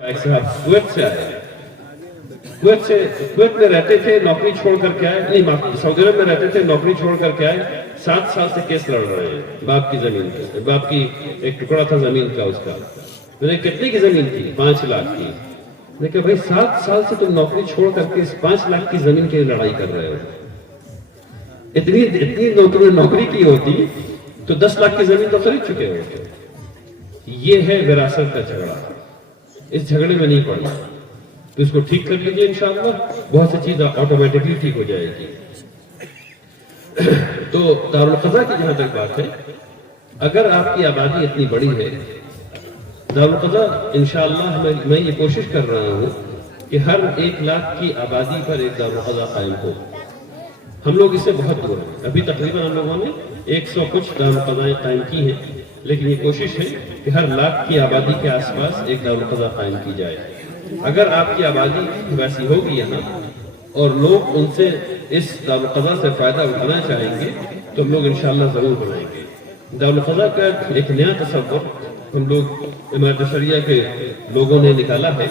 एक साहब कुवैत से आए, कुवैत में रहते थे, नौकरी छोड़ करके आए, नहीं सऊदी अरब में रहते थे, नौकरी छोड़ करके आए, 7 साल से केस लड़ रहे हैं बाप की जमीन पे। बाप की एक टुकड़ा था जमीन का उसका। मैंने कितने की जमीन थी? 5 लाख की। मैंने कहा भाई 7 साल से तुम नौकरी छोड़ करके इस 5 लाख की जमीन के लिए लड़ाई कर रहे हो। इतनी तुमने नौकरी की होती तो 10 लाख की जमीन तो खरीद चुके होते। ये है विरासत का झगड़ा, इस झगड़े में नहीं पड़ना। तो इसको ठीक कर लीजिए, इंशाअल्लाह बहुत सी चीज ऑटोमेटिकली ठीक हो जाएगी। तो दारुल क़ज़ा की जहां तक बात है, अगर आपकी आबादी इतनी बड़ी है, दारुल क़ज़ा इंशाअल्लाह मैं ये कोशिश कर रहा हूं कि हर 1 लाख की आबादी पर एक दारुल क़ज़ा कायम हो। हम लोग इससे बहुत दूर हैं। अभी तकरीबन हम लोगों ने 100 कुछ दारुल क़ज़ाएं कायम की हैं, लेकिन ये कोशिश है कि हर लाख की आबादी के आसपास एक दारुल क़ज़ा कायम की जाए। अगर आपकी आबादी वैसी होगी यहाँ और लोग उनसे इस दारुल क़ज़ा से फायदा उठाना चाहेंगे तो हम लोग इंशाअल्लाह जरूर बनाएंगे। दारुल क़ज़ा का एक नया तसव्वुर हम लोग इमारत शरिया के लोगों ने निकाला है,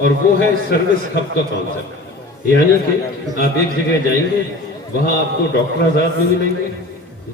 और वो है सर्विस हब का कॉन्सेप्ट। यानी कि आप एक जगह जाएंगे, वहाँ आपको डॉक्टर हज़रात भी मिलेंगे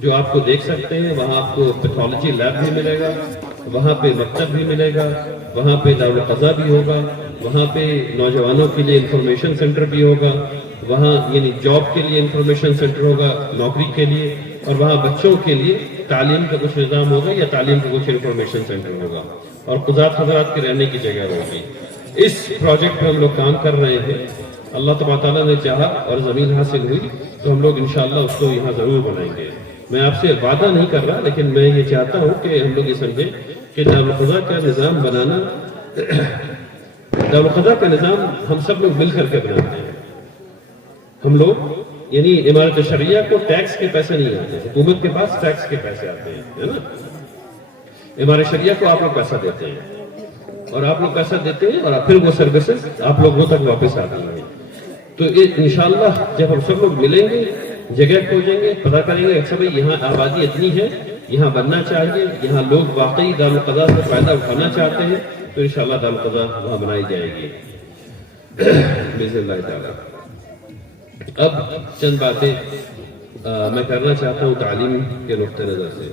जो आपको देख सकते हैं, वहाँ आपको पैथोलॉजी लैब भी मिलेगा, वहाँ पे मकतब भी मिलेगा, वहाँ पे दारुल क़ज़ा भी होगा, वहाँ पे नौजवानों के लिए इंफॉर्मेशन सेंटर भी होगा, वहाँ यानी जॉब के लिए इंफॉर्मेशन सेंटर होगा नौकरी के लिए, और वहाँ बच्चों के लिए तालीम का कुछ निज़ाम होगा या तालीम का कुछ इंफॉर्मेशन सेंटर होगा, और क़ुज़ात हज़रात के रहने की जगह होगी। इस प्रोजेक्ट पर हम लोग काम कर रहे हैं। अल्लाह तबारक तआला ने चाहा और ज़मीन हासिल हुई तो हम लोग इंशाअल्लाह उसको यहाँ ज़रूर बनाएंगे। मैं आपसे वादा नहीं कर रहा, लेकिन मैं ये चाहता हूँ कि हम लोग ये समझें कि दारुल क़ज़ा का निज़ाम बनाना, दारुल क़ज़ा का निज़ाम हम सब लोग मिल करके बनाते हैं। हम लोग यानी इमारत शरिया को टैक्स के पैसे नहीं आते, हुकूमत के पास टैक्स के पैसे आते हैं, है ना। इमारत शरिया को आप लोग पैसा देते हैं और आप लोग पैसा देते हैं और फिर वो सर्विसेज आप लोगों तक वापस आती हैं। तो इंशाअल्लाह जब हम सब लोग मिलेंगे, जगह खोजेंगे, पता करेंगे अच्छा भाई यहाँ आबादी इतनी है, यहाँ बनना चाहिए, यहाँ लोग वाकई दारुल क़ज़ा से फायदा उठाना चाहते हैं, तो इंशाअल्लाह दारुल क़ज़ा वहाँ बनाई जाएगी बिइज़्निल्लाह ताला। अब चंद बातें मैं करना चाहता हूँ तालीम के नुक्ते नज़र से।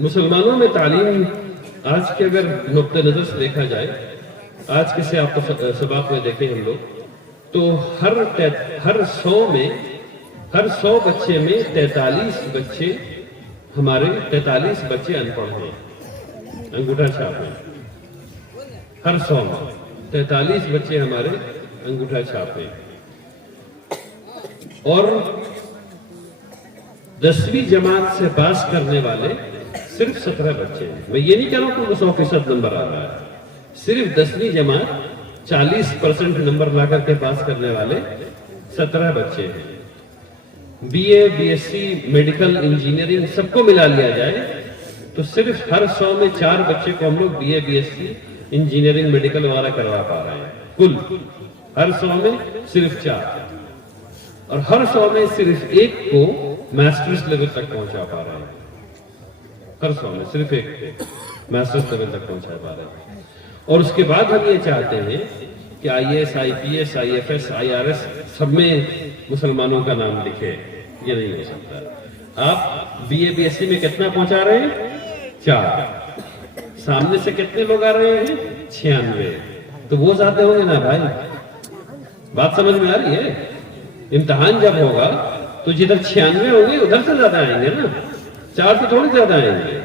मुसलमानों में तालीम आज के अगर नुक्ते नज़र से देखा जाए, आज के से आप सबक में देखें हम लोग, तो हर 100 बच्चे में 43 बच्चे हमारे 43 बच्चे अनपढ़ हैं, अंगूठा छाप हैं। हर 100 में 43 बच्चे हमारे अंगूठा छाप हैं, और 10वीं जमात से पास करने वाले सिर्फ 17 बच्चे हैं। मैं ये नहीं कह रहा हूँ कि 100% नंबर आ रहा है, सिर्फ 10वीं जमात 40% नंबर ला करके पास करने वाले 17 बच्चे हैं। BA, BSc, मेडिकल, इंजीनियरिंग सबको मिला लिया जाए तो सिर्फ हर 100 में 4 बच्चे को हम लोग BA, BSc, इंजीनियरिंग, मेडिकल वगैरह करवा पा रहे हैं। कुल हर 100 में सिर्फ 4, और हर 100 में सिर्फ 1 को मास्टर्स लेवल तक पहुंचा पा रहे हैं। हर 100 में सिर्फ 1 मास्टर्स लेवल तक पहुंचा पा रहे हैं। और उसके बाद हम ये चाहते हैं कि IAS, IPS, IFS, IRS सब में मुसलमानों का नाम लिखे। ये नहीं हो सकता। आप BA, BSc में कितना पहुंचा रहे हैं? 4। सामने से कितने लोग आ रहे हैं? 96। तो वो ज्यादा होंगे ना भाई, बात समझ में आ रही है? इम्तिहान जब होगा तो जिधर 96 होंगे उधर से ज्यादा आएंगे ना, 4 से थोड़े ज्यादा आएंगे।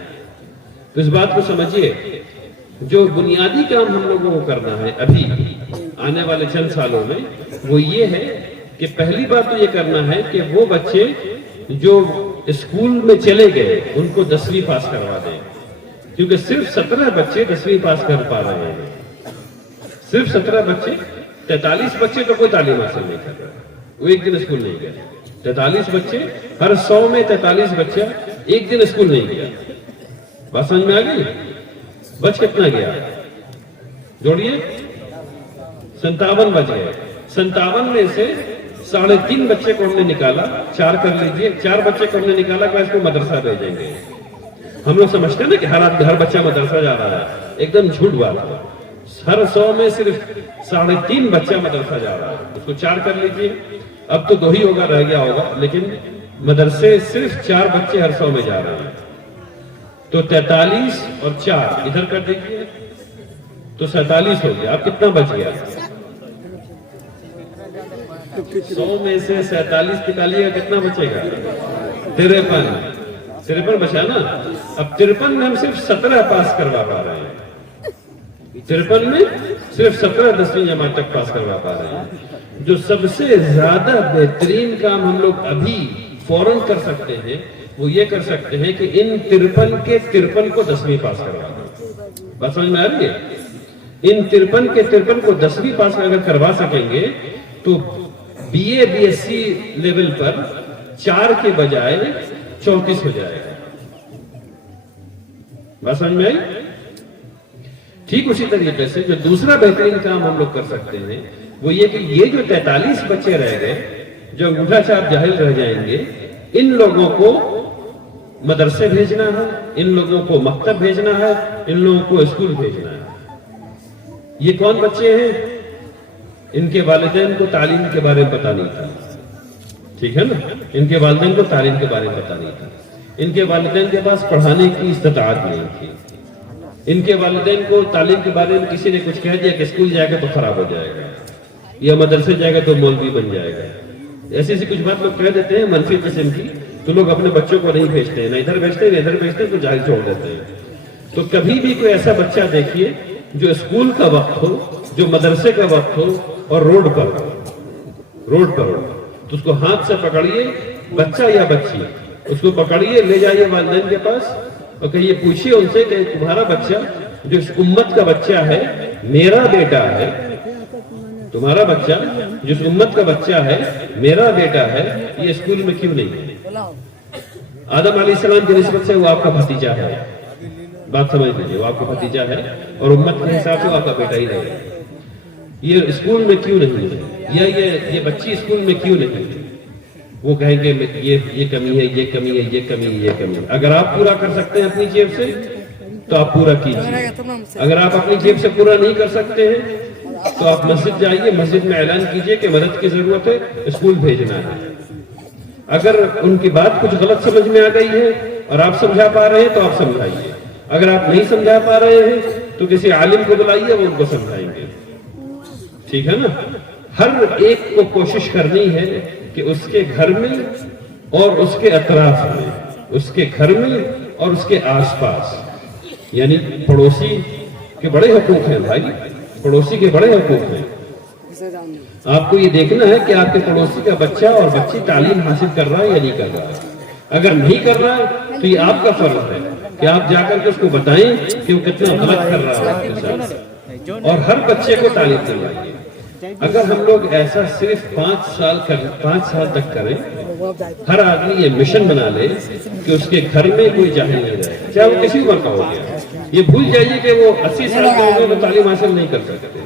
तो इस बात को समझिए, जो बुनियादी काम हम लोगों को करना है अभी आने वाले चंद सालों में, वो ये है कि पहली बात तो ये करना है कि वो बच्चे जो स्कूल में चले गए उनको 10वीं पास करवा दें, क्योंकि सिर्फ 17 बच्चे 10वीं पास कर पा रहे हैं। सिर्फ 17 बच्चे, 43 बच्चे तो कोई तालीम हासिल नहीं कर रहे, वो एक दिन स्कूल नहीं गए। 43 बच्चे, हर 100 में 43 बच्चा एक दिन स्कूल नहीं गया। बात समझ में आ गई? बच कितना गया? जोड़िए, 57 बच गए। 57 में से 3.5 बच्चे को हमने निकाला, 4 कर लीजिए, 4 बच्चे को हमने निकाला कि इसको मदरसा भेजेंगे। ہم لوگ سمجھتے ہیں نا کہ ہر بچہ مدرسہ جا رہا ہے، ایک دم جھوٹ بات ہے۔ ہر 100 میں صرف 3.5 بچہ مدرسہ جا رہا ہے، اس کو 4 کر لیجیے، اب تو 2 ہی ہوگا، رہ گیا ہوگا، لیکن مدرسے صرف 4 بچے ہر 100 میں جا رہے ہیں، تو 43 اور 4 ادھر کر دیجیے تو 47 ہو گیا۔ اب کتنا بچ گیا؟ 100 میں سے 47 نکالیے گا، کتنا بچے گا؟ 53 بچا نا۔ اب 53 میں ہم صرف 17 پاس کروا پا رہے ہیں، 53 میں صرف 17 10ویں جماعت تک پاس کروا پا رہے ہیں۔ جو سب سے زیادہ بہترین کام ہم لوگ ابھی فوراً کر سکتے ہیں وہ یہ کر سکتے ہیں کہ ان 53 کے 53 کو 10ویں پاس کروا دیں۔ بات سمجھ میں آ رہی ہے؟ ان 53 کے 53 کو 10ویں پاس اگر کروا سکیں گے تو B A B S C level پر 4 کے بجائے 34 ہو جائے گا۔ بات سمجھ میں آئی؟ ٹھیک اسی طریقے سے جو دوسرا بہترین کام ہم لوگ کر سکتے ہیں وہ یہ کہ یہ جو 43 بچے رہ گئے جو انگوٹھا چھاپ جاہل رہ جائیں گے، ان لوگوں کو مدرسے بھیجنا ہے، ان لوگوں کو مکتب بھیجنا ہے، ان لوگوں کو اسکول بھیجنا ہے۔ یہ کون بچے ہیں؟ ان کے والدین کو تعلیم کے بارے میں پتہ نہیں تھا، ٹھیک ہے نا؟ ان کے والدین کو تعلیم کے بارے میں پتہ نہیں تھا، ان کے والدین کے پاس پڑھانے کی استطاعت نہیں تھی، ان کے والدین کو تعلیم کے بارے میں کسی نے کچھ کہہ دیا کہ اسکول جائے گا تو خراب ہو جائے گا، یا مدرسے جائے گا تو مولوی بن جائے گا، ایسی کچھ بات لوگ کہہ دیتے ہیں منفی قسم کی، تو لوگ اپنے بچوں کو نہیں بھیجتے ہیں، نہ ادھر بھیجتے ہیں نہ ادھر بھیجتے ہیں، تو جاہل چھوڑ دیتے ہیں۔ تو کبھی بھی کوئی ایسا بچہ دیکھیے جو اسکول کا وقت ہو، جو مدرسے کا وقت ہو اور روڈ پر ہو تو اس کو ہاتھ سے پکڑیے، بچہ یا بچی، اس کو پکڑیے، لے جائیے والدین کے پاس اور کہیے، پوچھیے ان سے کہ تمہارا بچہ جو اس امت کا بچہ ہے، میرا بیٹا ہے، تمہارا بچہ جو اس امت کا بچہ ہے، میرا بیٹا ہے، یہ اسکول میں کیوں نہیں ہے؟ آدم علیہ السلام کی نسبت سے وہ آپ کا بھتیجا ہے، بات سمجھ لیجیے، وہ آپ کا بھتیجا ہے اور امت کے حساب سے وہ آپ کا بیٹا ہی رہے گا۔ یہ اسکول میں کیوں نہیں ہے، یا یہ بچی اسکول میں کیوں نہیں ہے؟ وہ کہیں گے یہ کمی ہے، یہ کمی ہے، یہ کمی ہے، یہ کمی ہے۔ اگر آپ پورا کر سکتے ہیں اپنی جیب سے تو آپ پورا کیجیے، اگر آپ اپنی جیب سے پورا نہیں کر سکتے ہیں تو آپ مسجد جائیے، مسجد میں اعلان کیجیے کہ مدد کی ضرورت ہے، اسکول بھیجنا ہے۔ اگر ان کی بات کچھ غلط سمجھ میں آ گئی ہے اور آپ سمجھا پا رہے ہیں تو آپ سمجھائیے، اگر آپ نہیں سمجھا پا رہے ہیں تو کسی عالم کو بلائیے، وہ ان کو سمجھائیں گے، ٹھیک ہے نا؟ ہر ایک کو کوشش کرنی ہے کہ اس کے گھر میں اور اس کے اطراف میں، اس کے گھر میں اور اس کے آس پاس، یعنی پڑوسی کے بڑے حقوق ہیں بھائی، پڑوسی کے بڑے حقوق ہیں۔ آپ کو یہ دیکھنا ہے کہ آپ کے پڑوسی کا بچہ اور بچی تعلیم حاصل کر رہا ہے یا نہیں کر رہا ہے۔ اگر نہیں کر رہا ہے تو یہ آپ کا فرض ہے کہ آپ جا کر کے اس کو بتائیں کہ وہ کتنا غلط کر رہا ہے آپ کے ساتھ، اور ہر بچے کو تعلیم دلوائیے۔ اگر ہم لوگ ایسا صرف 5 سال تک کریں، ہر آدمی یہ مشن بنا لے کہ اس کے گھر میں کوئی جاہل نہیں رہے، چاہے وہ کسی عمر کا ہو گیا، یہ بھول جائیے کہ وہ 80 سال کے ہو گئے تو تعلیم حاصل نہیں کر سکتے،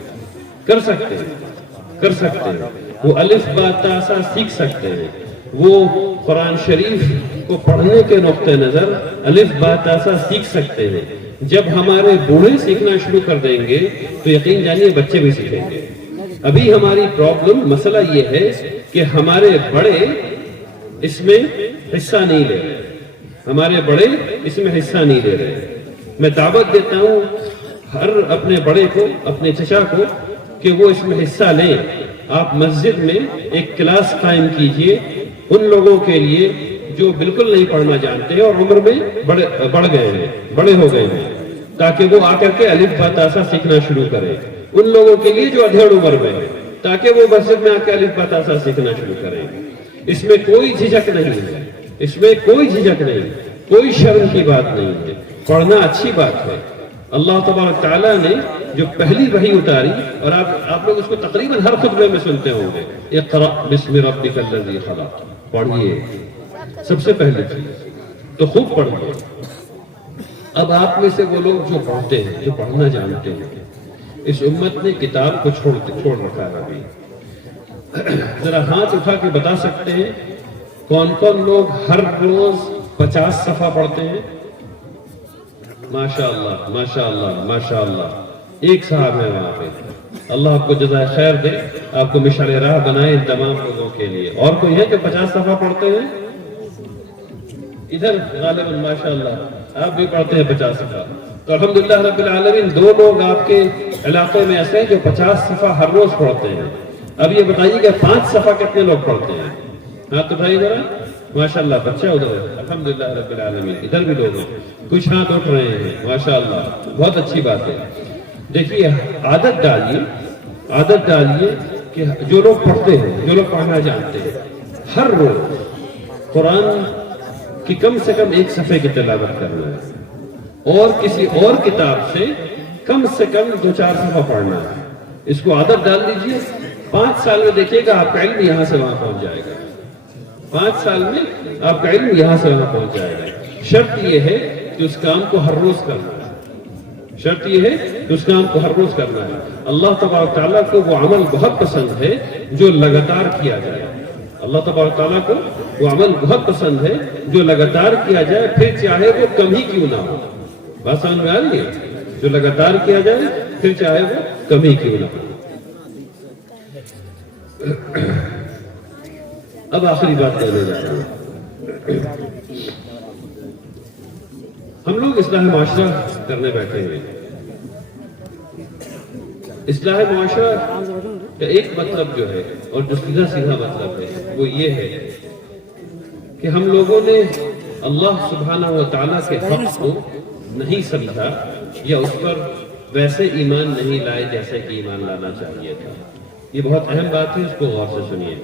کر سکتے ہیں، وہ الف با تا سا سیکھ سکتے ہیں، وہ قرآن شریف کو پڑھنے کے نقطہ نظر الف با تا سا سیکھ سکتے ہیں۔ جب ہمارے بوڑھے سیکھنا شروع کر دیں گے تو یقین جانیے بچے بھی سیکھیں گے۔ ابھی ہماری پرابلم، مسئلہ یہ ہے کہ ہمارے بڑے اس میں حصہ نہیں لے رہے، ہمارے بڑے اس میں حصہ نہیں لے رہے۔ میں دعوت دیتا ہوں ہر اپنے بڑے کو، اپنے چچا کو، کہ وہ اس میں حصہ لیں۔ آپ مسجد میں ایک کلاس قائم کیجئے ان لوگوں کے لیے جو بالکل نہیں پڑھنا جانتے اور عمر میں بڑھ گئے ہیں، بڑے ہو گئے ہیں، تاکہ وہ آ کر کے الف با تا سا سیکھنا شروع کریں۔ ان لوگوں کے لیے جو ادھیڑ عمر میں ہے، تاکہ وہ مسجد میں آ کے الف با تا سا سیکھنا شروع کریں۔ اس میں کوئی جھجک نہیں ہے، اس میں کوئی جھجک نہیں، کوئی شرم کی بات نہیں ہے، پڑھنا اچھی بات ہے۔ اللہ تبارک تعالیٰ نے جو پہلی وحی اتاری، اور آپ لوگ اس کو تقریباً ہر خطبے میں سنتے ہوں گے، اقرأ بسم ربک الذی خلق، پڑھیے، سب سے پہلی چیز تو خوب پڑھیے۔ اب آپ میں سے وہ لوگ جو پڑھتے ہیں، جو پڑھنا جانتے ہیں، اس امت نے کتاب کو چھوڑ رکھا ہے ابھی، ذرا ہاتھ اٹھا کے بتا سکتے ہیں کون کون لوگ ہر روز 50 صفحہ پڑھتے ہیں؟ माशाअल्लाह माशाअल्लाह माशाअल्लाह, एक साहब है वहाँ पे, अल्लाह आपको जज़ाए खैर दे, आपको मिशाल राह बनाए इन तमाम लोगों के लिए। और कोई है जो 50 दफा पढ़ते हैं? इधर गालिबन माशाअल्लाह आप भी पढ़ते हैं 50 दफा। तो अल्हम्दुलिल्लाह रब्बिल आलमीन, 2 लोग आपके इलाके में ऐसे हैं जो 50 दफा हर रोज पढ़ते हैं। अब ये बताइए कि 5 दफा कितने लोग पढ़ते हैं? हाथ उठाइए जरा, माशाअल्लाह, बच्चा उधर है, अल्हम्दुलिल्लाह रब्बिल आलमीन, इधर भी लोग हैं, कुछ हाथ उठ रहे हैं, माशाअल्लाह, बहुत अच्छी बात है। देखिए, आदत डालिए कि जो लोग पढ़ते हैं, जो लोग पढ़ना जानते हैं, हर रोज कुरान की कम से कम 1 सफ़े की तिलावत करना है और किसी और किताब से कम 2-4 सफ़ा पढ़ना है। इसको आदत डाल दीजिए, 5 साल में देखिएगा आपका इल्म यहाँ से वहां पहुंच जाएगा। 5 साल में आपका इल्म यहाँ से वहां पहुंच जाएगा। शर्त यह है कि उस काम को हर रोज करना है। शर्त यह है कि उस काम को हर रोज करना है। अल्लाह तबारक तआला को वो अमल बहुत पसंद है जो लगातार किया जाए। अल्लाह तबारक तआला को वो अमल बहुत पसंद है जो लगातार किया जाए, फिर चाहे वो कम ही क्यों ना हो। बात समझ में आ रही है? जो लगातार किया जाए, फिर चाहे वो कम ही क्यों ना हो। अब आखिरी बात कहने जा रहा हूं। हम लोग इस्लाह माशरा करने बैठे हुए। इस्लाह माशरा का एक मतलब जो है और जो सीधा सीधा मतलब है वो ये है कि हम लोगों ने अल्लाह सुब्हानहू व तआला के हक़ को नहीं समझा या उस पर वैसे ईमान नहीं लाए जैसे कि ईमान लाना चाहिए था। ये बहुत अहम बात है, इसको गौर से सुनिए।